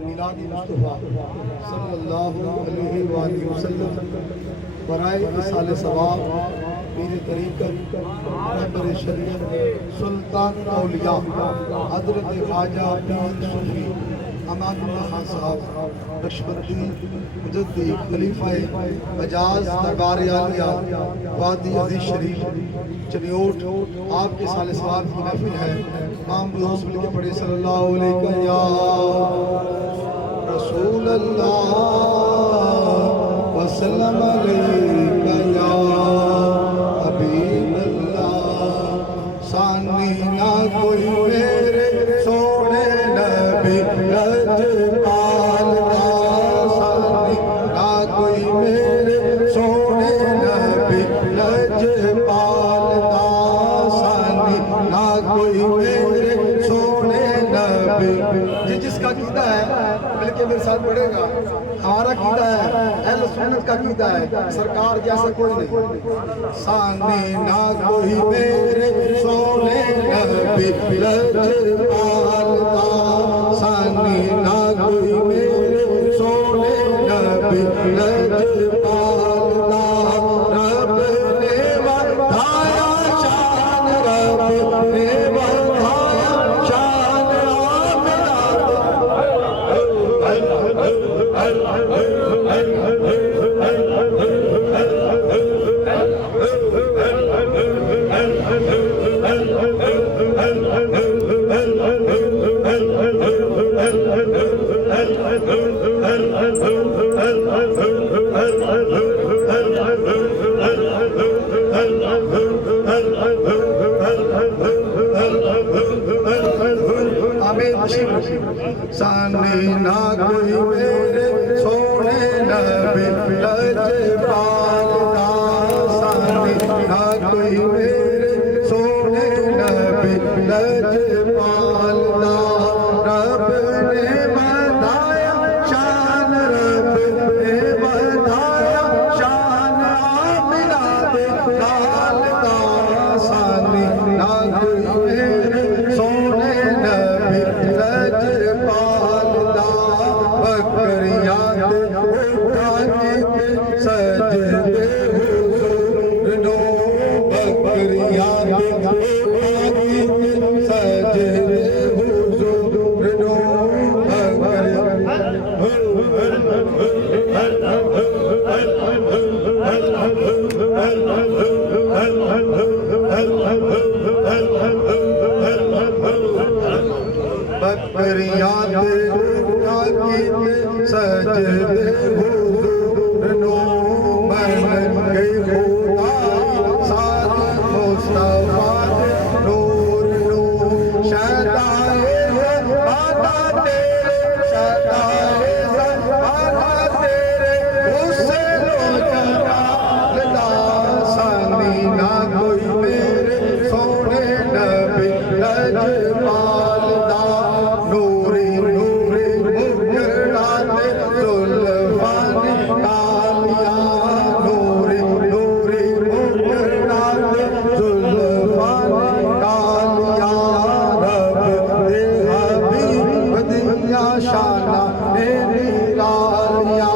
मिलाद मुस्तफ़ा सल्लल्लाहु अलैहि वसल्लम बराए इसाले सवाब पीर तरीक़त रहबर शरीयत सुल्तान औलिया हज़रत ख्वाजा पीर सूफी अमानुल्लाह खान साहब नक्शबंदी मुजद्दी खलीफा एजाज दरबार आलिया वादी अजीज शरीफ चनियोट आपके साले सवाब की महफिल है। माम दोस्त मिलके पढ़े सल्लल्लाहु अलैहि या रसूल अल्लाह वसल्लम अलैका या हबीब अल्लाह। सानी ना कोई मेरे सोने नबी लजपाल का, सानी ना कोई मेरे सोने नबी लजपाल का, सानी ना कोई मेरे सोने नबी। जिसका कीदा है मिलके मेरे साथ पढ़ेगा। हमारा कीदा है अहले सुन्नत का कीदा है, सरकार जैसा कोई नहीं। सानी ना कोई मेरे सोने नबी लजपाल का, सानी ना कोई मेरे सोने नबी लजपाल का। रब ने बढ़ाया शान, रब ने बढ़ाया शान सानी ना कोई मेरे सोने नबी लजपाल का, सानी ना कोई मेरे सोने नबी लजपाल का। रब ने बढ़ाया शान, रब ने बढ़ाया शान आमिना दे लाल का, सानी ना कोई मेरे सोने नबी लजपाल दा। बकरियां उठा के सजदे हुजूर नो, बकरियां उठा के सजदे हुजूर नो। बकरियां उठा के सजदे हुजूर नो, मन गई खुदा साथ मुस्तफा नूर नो। शदाए ज़माना तेरे, शदाए ज़माना तेरे उससे लो जलाल दा। सानी ना कोई मेरे सोने नबी लजपाल दा। नूरी नूरी मुखड़ा दे जुल्फानी कालिया, नूरी नूरी मुखड़ा दे जुल्फानी कालिया। रब दे हबीब दिया शाना मेरी लालिया।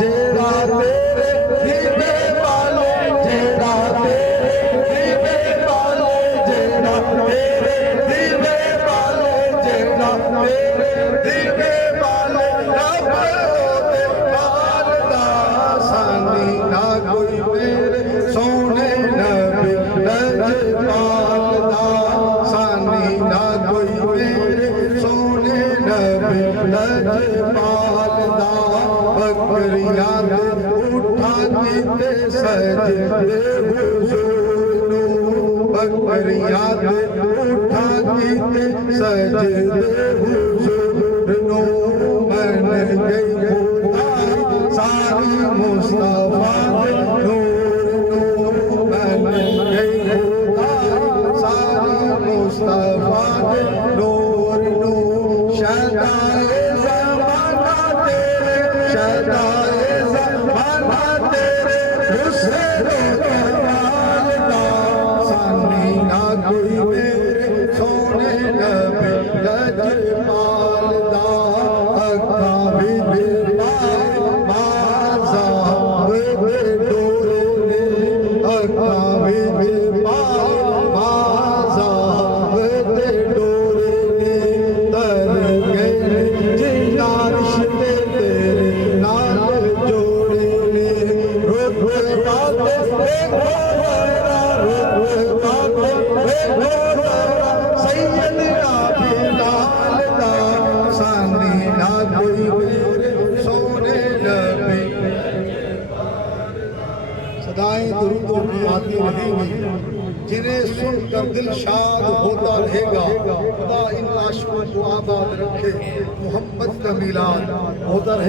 जेड़ा तेरे दीवे वाले, जेड़ा तेरे दीवे वाले, जेड़ा तेरे दीवे वाले, जेड़ा तेरे दीवे वाले रब होते पाल दा। सानी ना कोई मेरे सोने नबी लजपाल दा, सानी ना कोई मेरे सोने नबी लजपाल दा। बकरियां उठा के सजदे हुजूर नो, बकरियां उठा के सजदे हुजूर नो। मन गई खुदा सारी मुस्तफा नूर नो, मन गई खुदा सारी मुस्तफा नूर नो। शदाए ज़माना तेरे, शदाए ज़माना तेरे उससे लो जलाल दा। सानी ना कोई मेरे सोने नबी लजपाल दा। सदाएं दुरूदों की आती रहेंगी, जिन्हें सुनकर दिल शाद होता रहेगा। खुदा इन आशिकों को आबाद रखे, मोहम्मद का मिलाद होता रहे।